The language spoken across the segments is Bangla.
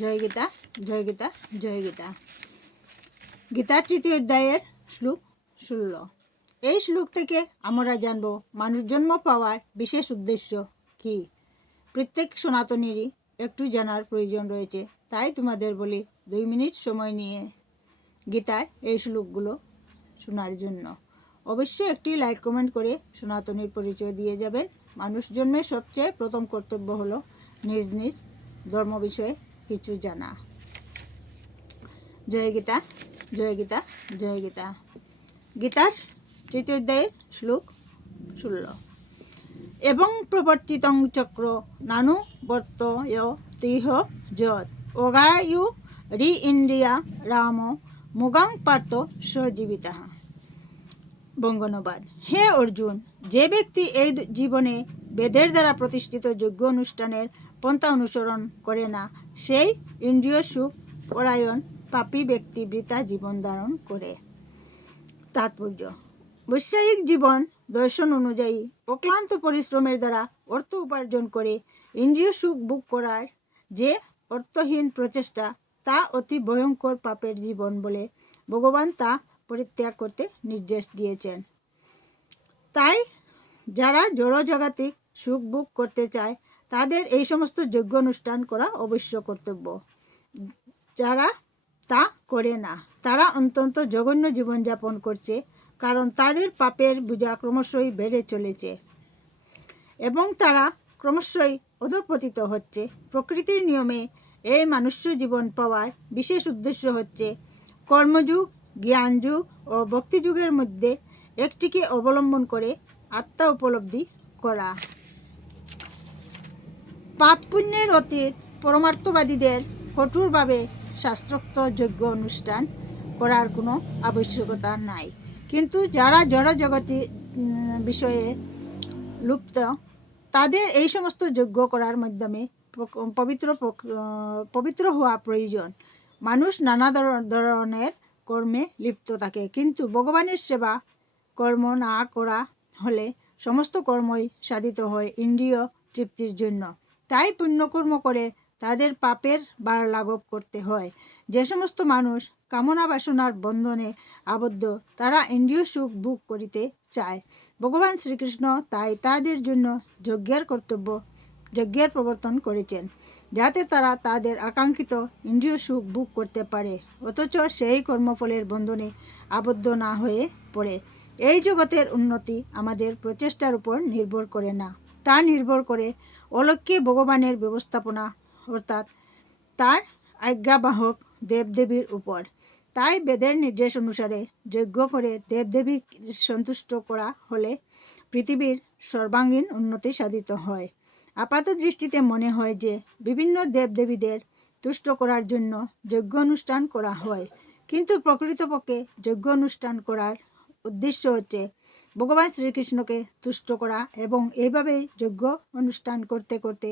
জয় গীতা, জয় গীতা, জয় গীতা। গীতার তৃতীয় অধ্যায়ের শ্লোক 16। এই শ্লোক থেকে আমরা জানব মানুষ জন্ম পাওয়ার বিশেষ উদ্দেশ্য কি। প্রত্যেক সনাতনেরই একটু জানার প্রয়োজন রয়েছে, তাই তোমাদের বলি 2 মিনিট সময় নিয়ে গীতার এই শ্লোকগুলো শোনার জন্য। অবশ্যই একটি লাইক কমেন্ট করে সনাতনীর পরিচয় দিয়ে যাবেন। মানুষ জন্মের সবচেয়ে প্রথম কর্তব্য হলো নিজ নিজ ধর্ম বিষয়ে কিছু জানা। জয় গীতা, জয় গীতা, জয় গীতা। গীতার তৃতীয় অধ্যায়ের শ্লোক 16। এবং প্রবর্তিতং চক্র নানু বর্তয় তিহ যৎ অগায়ু রি ইন্দ্রিয়া রাম মুগাং পার্থ সজীবিতা। বঙ্গানুবাদ। হে অর্জুন, যে ব্যক্তি এই জীবনে বেদের দ্বারা প্রতিষ্ঠিত যজ্ঞ অনুষ্ঠানের পন্থা অনুসরণ করে না, সেই ইন্দ্রিয় সুখ পরায়ণ পাপী ব্যক্তি বৃথা জীবন ধারণ করে। তাৎপর্য: বৈষয়িক জীবন দর্শন অনুযায়ী অক্লান্ত পরিশ্রমের দ্বারা অর্থ উপার্জন করে ইন্দ্রিয় সুখ ভোগ করার যে অর্থহীন প্রচেষ্টা, তা অতি ভয়ঙ্কর পাপের জীবন বলে ভগবান তা পরিত্যাগ করতে নির্দেশ দিয়েছেন। তাই যারা জড়জাগতিক সুখ ভোগ করতে চায় তাদের এই সমস্ত যজ্ঞ অনুষ্ঠান করা অবশ্য কর্তব্য। যারা তা করে না তারা অত্যন্ত জঘন্য জীবনযাপন করছে, কারণ তাদের পাপের বোঝা ক্রমশই বেড়ে চলেছে এবং তারা ক্রমশই অধঃপতিত হচ্ছে। প্রকৃতির নিয়মে এই মানুষ্য জীবন পাওয়ার বিশেষ উদ্দেশ্য হচ্ছে কর্মযুগ, জ্ঞানযুগ ও ভক্তিযুগের মধ্যে একটিকে অবলম্বন করে আত্মা উপলব্ধি করা। পাপ পুণ্যের অতীত পরমার্থবাদীদের কঠোরভাবে শাস্ত্রোক্ত যজ্ঞ অনুষ্ঠান করার কোনো আবশ্যকতা নাই, কিন্তু যারা জড়জগতি বিষয়ে লুপ্ত তাদের এই সমস্ত যজ্ঞ করার মাধ্যমে পবিত্র হওয়া প্রয়োজন। মানুষ নানা ধরনের কর্মে লিপ্ত থাকে, কিন্তু ভগবানের সেবা কর্ম না করা হলে সমস্ত কর্মই সাধিত হয় ইন্দ্রিয় তৃপ্তির জন্য। তাই পুণ্যকর্ম করে তাদের পাপের ভার লাঘব করতে হয়। যে সমস্ত মানুষ কামনা বাসনার বন্ধনে আবদ্ধ তারা ইন্দ্রিয় সুখ ভোগ করিতে চায়, ভগবান শ্রীকৃষ্ণ তাই তাদের জন্য যজ্ঞের প্রবর্তন করেছেন, যাতে তারা তাদের আকাঙ্ক্ষিত ইন্দ্রিয় সুখ ভোগ করতে পারে, অথচ সেই কর্মফলের বন্ধনে আবদ্ধ না হয়ে পড়ে। এই জগতের উন্নতি আমাদের প্রচেষ্টার উপর নির্ভর করে না, তা নির্ভর করে অলৌকিক ভগবানের ব্যবস্থাপনা, অর্থাৎ তার আজ্ঞাবাহক দেবদেবীর উপর। তাই বেদের নির্দেশ অনুসারে যজ্ঞ করে দেবদেবী সন্তুষ্ট করা হলে পৃথিবীর সর্বাঙ্গীন উন্নতি সাধিত হয়। আপাত দৃষ্টিতে মনে হয় যে বিভিন্ন দেবদেবীদের তুষ্ট করার জন্য যজ্ঞ অনুষ্ঠান করা হয়, কিন্তু প্রকৃতপক্ষে যজ্ঞ অনুষ্ঠান করার উদ্দেশ্য হচ্ছে ভগবান শ্রীকৃষ্ণকে তুষ্ট করা, এবং এইভাবেই যজ্ঞ অনুষ্ঠান করতে করতে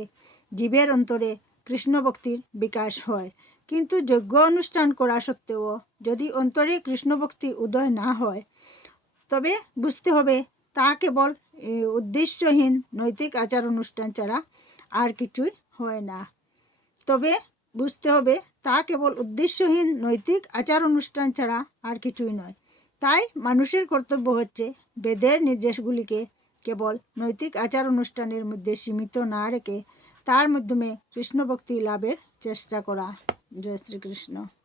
জীবের অন্তরে কৃষ্ণ ভক্তির বিকাশ হয়। কিন্তু যজ্ঞ অনুষ্ঠান করা সত্ত্বেও যদি অন্তরে কৃষ্ণ ভক্তি উদয় না হয়, তবে বুঝতে হবে তা কেবল উদ্দেশ্যহীন নৈতিক আচার অনুষ্ঠান ছাড়া আর কিছুই হয় না। তাই মানুষের কর্তব্য হচ্ছে বেদের নির্দেশগুলিকে কেবল নৈতিক আচার অনুষ্ঠানের মধ্যে সীমিত না রেখে তার মাধ্যমে কৃষ্ণ ভক্তি লাভের চেষ্টা করা। জয় শ্রীকৃষ্ণ।